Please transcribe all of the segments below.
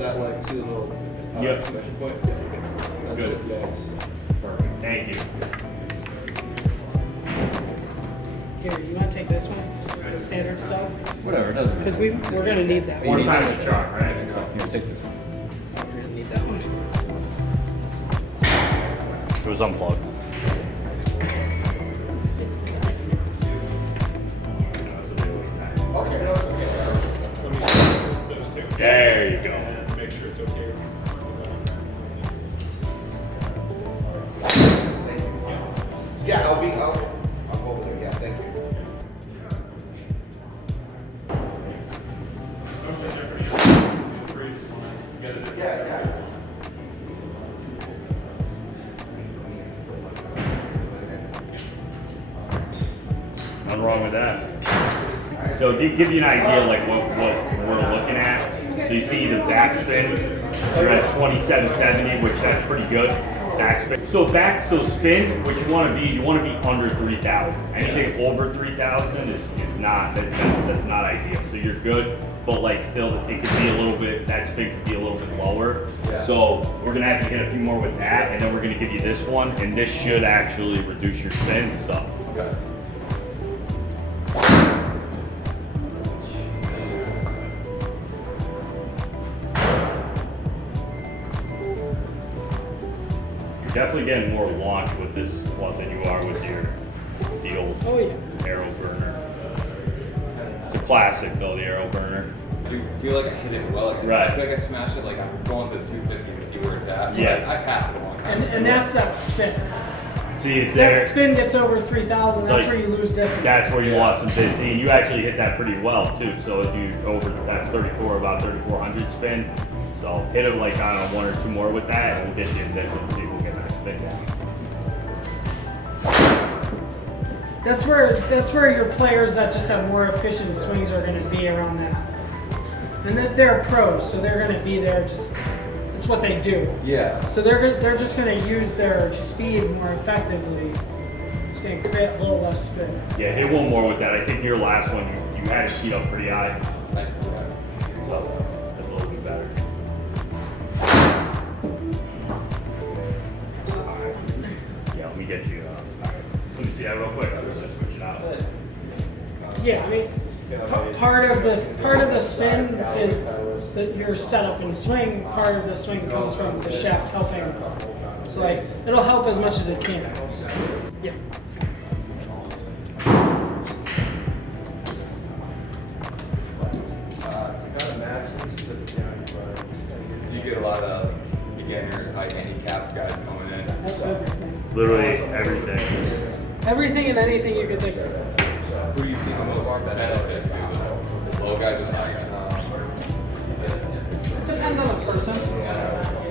that like, see the little exclamation point? That's Good. it, yes. Perfect. Thank you. Here, you want to take this one? The standard stuff? Whatever, it doesn't matter. Because we're going to need that one. One time a chart, right? Here, take this one. We're going to need that one. It was unplugged. Okay, no, it's okay. Let me see those two. There you go. And make sure it's okay. Thank you. Yeah, I'll go over there, yeah, thank you. Yeah, yeah. Nothing wrong with that. So to give you an idea like what we're looking at, so you see the backspin, you're at 2770, which that's pretty good. Backspin. So spin, what you want to be under 3,000. Anything over 3,000 is not, that's not ideal. So you're good, but like still it could be a little bit, that spin could be a little bit lower. Yeah. So we're gonna have to hit a few more with that, and then we're gonna give you this one, and this should actually reduce your spin and stuff. Okay. You're definitely getting more launch with this club than you are with the old Arrow burner. It's a classic though, the Arrow burner. Do you feel like I hit it well? Like, Right. I feel like I smashed it, like I'm going to the 250 to see where it's at. Yeah. Like, I passed it a long time. And that's that spin. See, it's If there. that spin gets over 3,000, that's Like, where you lose distance. That's where you lost some bit. See, and you actually hit that pretty well too. So if you that's 34, about 3,400 spin. So hit it like I don't know, one or two more with that, and we'll get you in distance. See if we'll get that spin down. That's where your players that just have more efficient swings are going to be around that. And they're pros, so they're going to be there. Just it's what they do. Yeah. So they're just going to use their speed more effectively. It's going to create a little less spin. Yeah, hit one more with that. I think your last one you had it teed up pretty high, Yeah. so that's a little bit better. Yeah, let me get you. Let me see that real quick. I'm just gonna switch it out. Yeah, I mean, part of the spin is that your setup and swing. Part of the swing comes from the shaft helping. So like, it'll help as much as it can. Yeah. Do you get a lot of beginners, high handicap guys coming in? That's everything. Literally everything. Everything and anything you could think of. Who do you see the most benefits to? The low guys or the high guys? Depends on the person.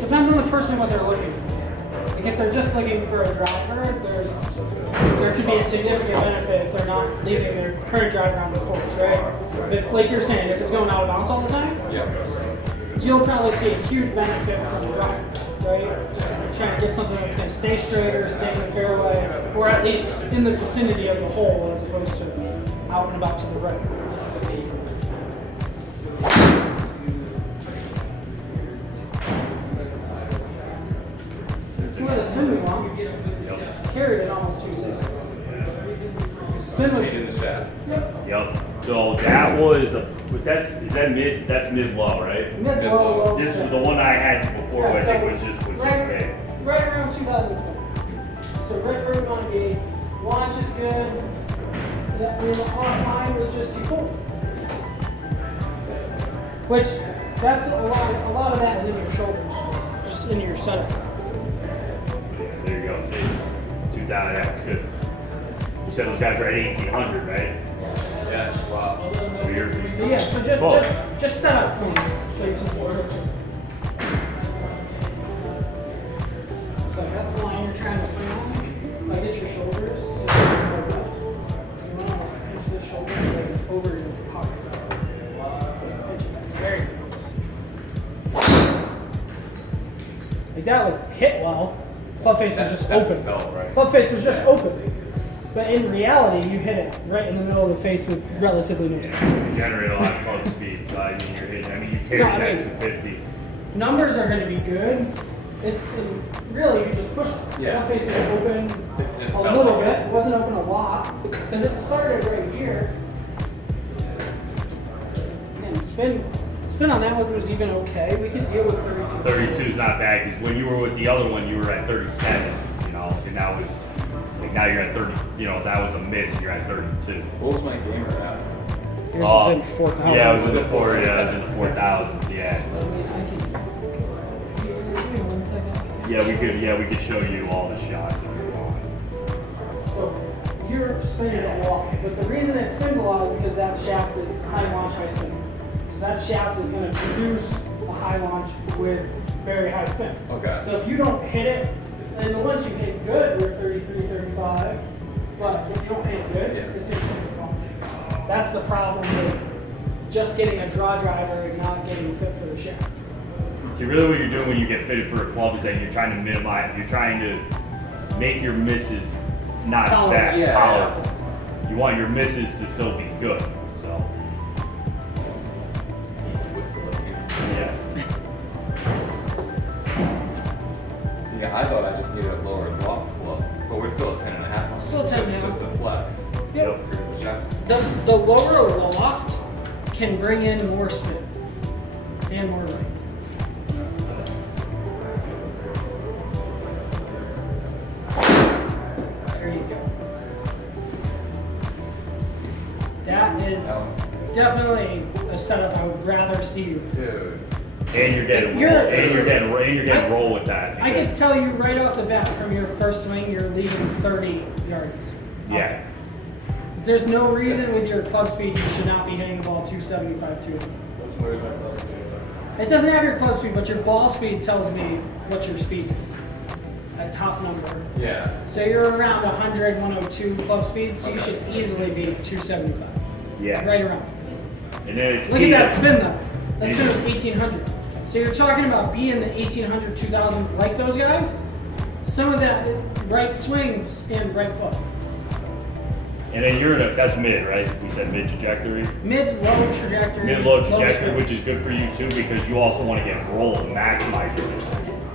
Depends on the person what they're looking for. Like if they're just looking for a driver, there could be a significant benefit if they're not leaving their current driver on the course, right? But like you're saying, if it's going out of bounds all the time, Yeah. you'll probably see a huge benefit from the driver, right? You're trying to get something that's going to stay straight or stay in the fairway, or at least in the vicinity of the hole as opposed to out and about to the right. So with a spin we want, carried it almost 260. Spin was, In the shaft. Yep. So that was that's mid low, right? mid low, This spin. the one I had before. Yeah, I think so was just right okay. around 2,000 spin. So right where we want to be. Launch is good. The offline was just too cool. Which that's a lot of that is in your shoulders, just in your setup. There you go. See, 2,000. That's good. You said those guys are at 1,800, right? Yeah. Wow. Weird. But yeah, so just set up for me. Show you some more. So that's the line you're trying to swing on. Like hit your shoulders. So you want to pinch the shoulder like it's over your heart. There you go. Like that was hit well. Club face was just That open. felt right. Club face was just open. But in reality, you hit it right in the middle of the face with relatively no Yeah, time. you generate a lot of club speed. So I mean, you're hitting. I mean, you carry So, I that mean, 250. numbers are going to be good. It's really, you just push it. Yeah. That face is open It a felt little like bit. it. It wasn't open a lot because it started right here. And spin on that one was even okay. We could deal with 32. 32 is not bad because when you were with the other one, you were at 37. You know, and that was like now you're at 30. You know, that was a miss. You're at 32. What was my gamer at? Yours was in 4,000. Yeah, it was in the 4. Yeah, it was in the 4,000s. Yeah. Yeah, we could. Yeah, we could show you all the shots if you want. So your swing is a lot, but the reason it swings a lot is because that shaft is high launch, high spin. So that shaft is going to produce a high launch with very high spin. Okay. So if you don't hit it, and the ones you hit good were 33, 35, but if you don't hit it good, Yeah. it's going to swing a launch. That's the problem with just getting a draw driver and not getting fit for the shaft. See, really, what you're doing when you get fitted for a club is that you're trying to minimize. You're trying to make your misses not Tolerable. that Yeah. tolerable. You want your misses to still be good. So, Whistle at you. yeah. See, I thought I just needed a lower loft club, but we're still at 10.5. Still It's 10 now. just a flex. Yep. Yeah. The lower loft can bring in more spin and more weight. There you go. That is definitely a setup I would rather see you. Dude. And you're getting You're- roll, and you're getting I- roll with that. I can tell you right off the bat from your first swing, you're leaving 30 yards. Yeah. There's no reason with your club speed you should not be hitting the ball 275, 280. It doesn't have your club speed, but your ball speed tells me what your speed is. That top number. Yeah. So you're around 100, 102 club speed, so you Okay. should easily be 275. Yeah. Right around. And then it's Look key at that to- spin though. That spin was 1800. So you're talking about being the 1800, 2000s like those guys. Some of that right swings in right club. And then you're in a, that's mid, right? We said mid trajectory. Mid-low trajectory. Mid-low trajectory, spin. which is good for you too, because you also want to get roll and maximize your misses.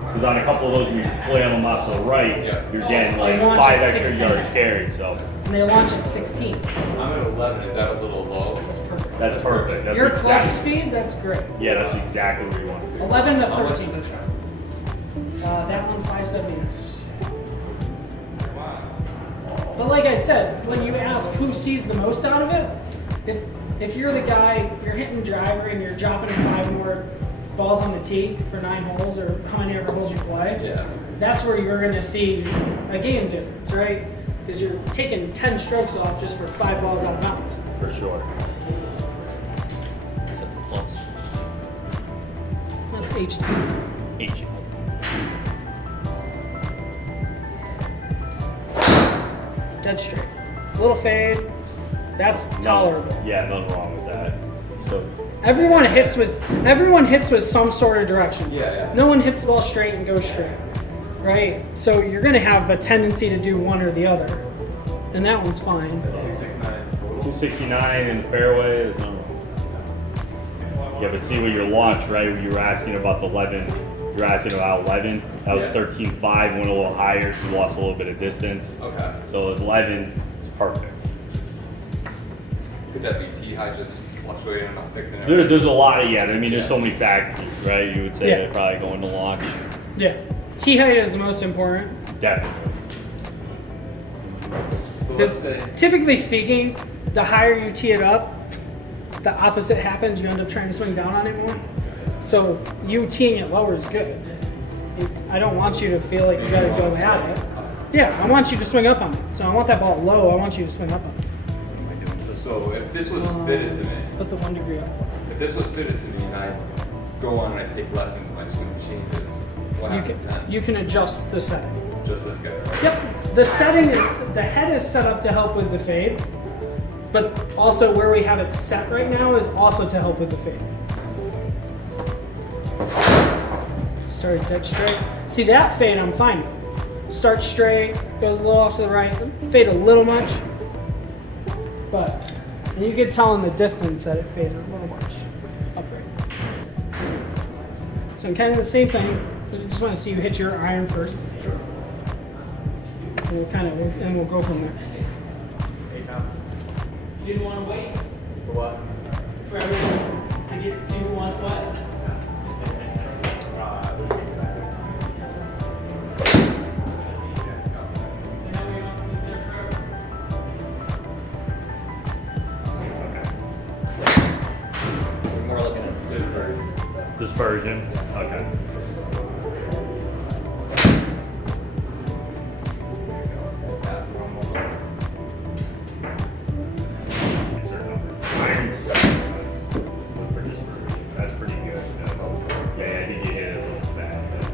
Because on a couple of those, when you flail them out to the right, Yeah. you're getting like They launch 5 at extra 16. yards carried. So And they launch at 16. I'm at 11. Is that a little low? That's perfect. that's perfect. That's Your club exactly, speed, that's great. yeah, that's exactly where you want to be. 11 to How much is 13. this? That one 579. But like I said, when you ask who sees the most out of it, if you're the guy, you're hitting driver and you're dropping 5 more balls on the tee for 9 holes or how many ever holes you play, Yeah. that's where you're going to see a game difference, right? Because you're taking 10 strokes off just for 5 balls out of bounds. For sure. That's HD. H. Dead straight. Little fade. That's tolerable. Yeah, nothing wrong with that. So Everyone hits with some sort of direction. Yeah, yeah. No one hits the ball straight and goes straight, right? So you're going to have a tendency to do one or the other, and that one's fine. 269 in the fairway is no. Yeah, but see what your launch, right? You were asking about the 11. You're asking about 11. That was Yeah. 13.5. Went a little higher. So you lost a little bit of distance. Okay. So 11 is perfect. Could that be T high just fluctuating and not fixing it? There's a lot of, yeah, I mean, there's so many factors, right? You would say Yeah. they're probably going to launch. Yeah. Tee height is the most important. Definitely. So let's Because say, typically speaking, the higher you tee it up, the opposite happens. You end up trying to swing down on it more. So you teeing it lower is good. I don't want you to feel like you got to go at it. Yeah, I want you to swing up on it. So I want that ball low. I want you to swing up on it. so if this was fitted to me, Put the 1 degree up. if this was fitted to me and I go on and I take lessons and my swing changes, what happens then? You can adjust the setting. Just this guy, right? Yep. The setting is, the head is set up to help with the fade, but also where we have it set right now is also to help with the fade. Start dead straight. See that fade I'm fine with. Start straight, goes a little off to the right, fade a little much, but and you can tell in the distance that it faded a little much upright. So kind of the same thing. So I just want to see you hit your iron first. And we'll go from there. You didn't want to wait? For what? For everyone to get to one what? More looking at dispersion. Dispersion. Okay. That's that normal. For dispersion. That's pretty good. Yeah, I think you hit it a little bad.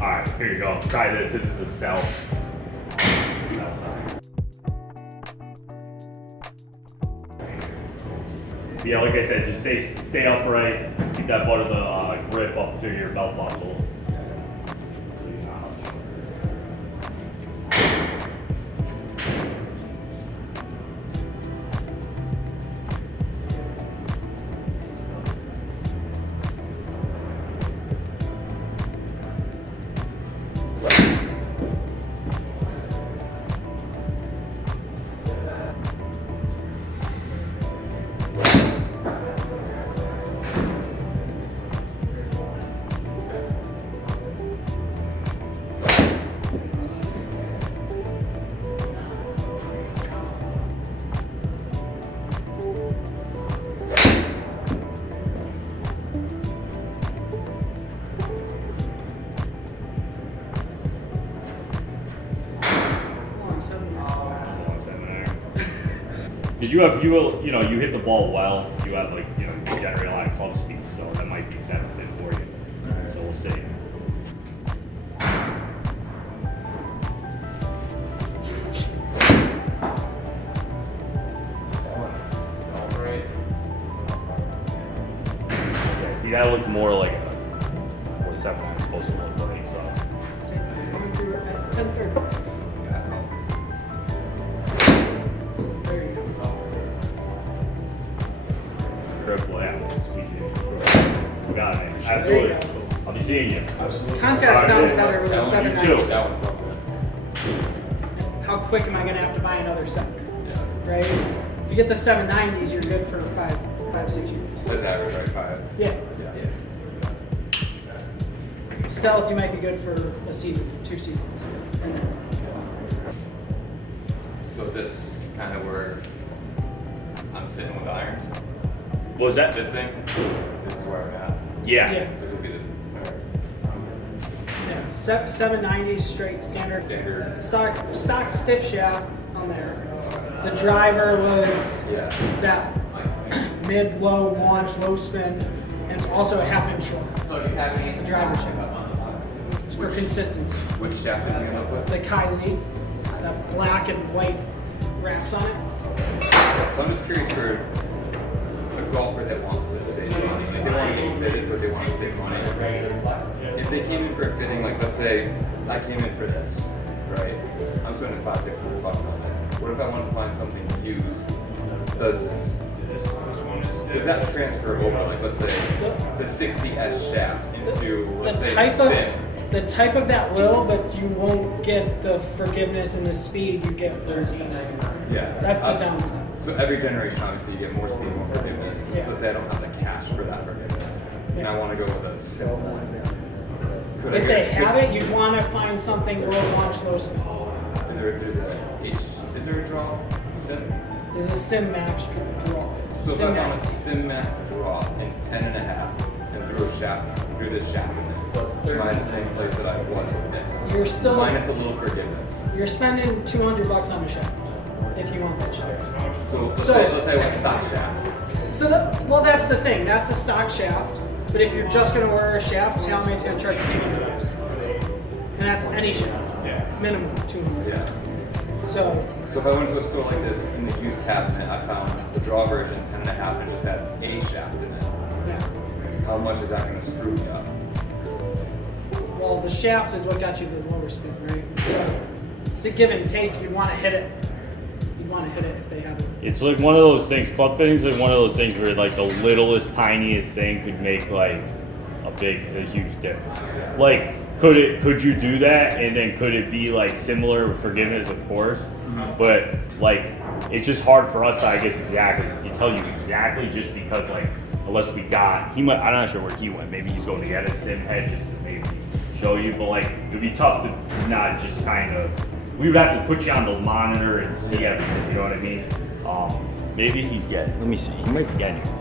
Alright, here you go. Try this. This is the stealth. Yeah, like I said, just stay upright. Keep that butt of the grip up to your belt buckle. Because you hit the ball well. You have you generate a lot of club speed, so that might be a benefit for you. So we'll see. Yeah, see, that looked more like what a 7 was supposed to look like. So. Same thing. Coming through at 10:30. There you go. Triple, yeah. We got it, man. Absolutely. There you go. I'll be seeing you. Absolutely. Contact sounds better with a You 790. too. That one's fun. How quick am I going to have to buy another set? Yeah. Right? If you get the 790s, you're good for 5-6 years. That's average, right? 5. Yeah. Yeah. Stealth, you might be good for a season, 2 seasons. And then, So is this kind of where I'm sitting with irons? What was that? This thing? This is where I'm at. Yeah. yeah. This will be the Yeah. 790s straight standard. standard. Stock stiff shaft on there. The driver was that mid, low launch, low spin, and it's also a half-inch short. The driver shaft. Just for consistency. Which shaft did you end up with? The Kylie, the black and white wraps on it. So I'm just curious for a golfer that wants to save money. Like they want to get fitted, but they want to save money. If they came in for a fitting, like let's say I came in for this, right? I'm spending $500-600 on that. What if I want to find something used? Does that transfer over? Like let's say the 60S shaft into let's say Sim. The type of that will, but you won't get the forgiveness and the speed you get for this stuff. Yeah. That's the downside. So every generation, obviously, you get more speed, more forgiveness. Yeah. Let's say I don't have the cash for that forgiveness, and I want to go with a Sim one. Could I If get- they have it, you'd want to find something low launch, low spin. Is there a draw Sim? There's a Sim Max draw. So if Sim I found a Max. Sim Max draw in 10.5 and drew this shaft in it, am I in the same place that I was with this? You're still minus a little forgiveness. You're spending $200 on a shaft if you want that shaft. So let's So- say I want stock shaft. So well, that's the thing. That's a stock shaft. But if you're just gonna wear a shaft, Taylormade's gonna charge you $200, and that's any shaft. Yeah. Minimum 200. Yeah. So So if I went to a store like this in the used cabinet, I found the draw version 10.5 and it just had a shaft in it. yeah. How much is that going to screw me up? Well, the shaft is what got you the lower spin, right? So it's a give and take. You'd want to hit it. You'd want to hit it if they have it. It's like one of those things. Club fitting's like one of those things where like the littlest, tiniest thing could make like a huge difference. Like, could you do that, and then could it be like similar with forgiveness, of course, but like it's just hard for us to, I guess, tell you exactly, just because like unless we got I'm not sure where he went. Maybe he's going to get a sim head just to maybe show you, but like it'd be tough to not just kind of. We would have to put you on the monitor and see everything. You know what I mean? Maybe he's getting. Let me see. He might be getting you.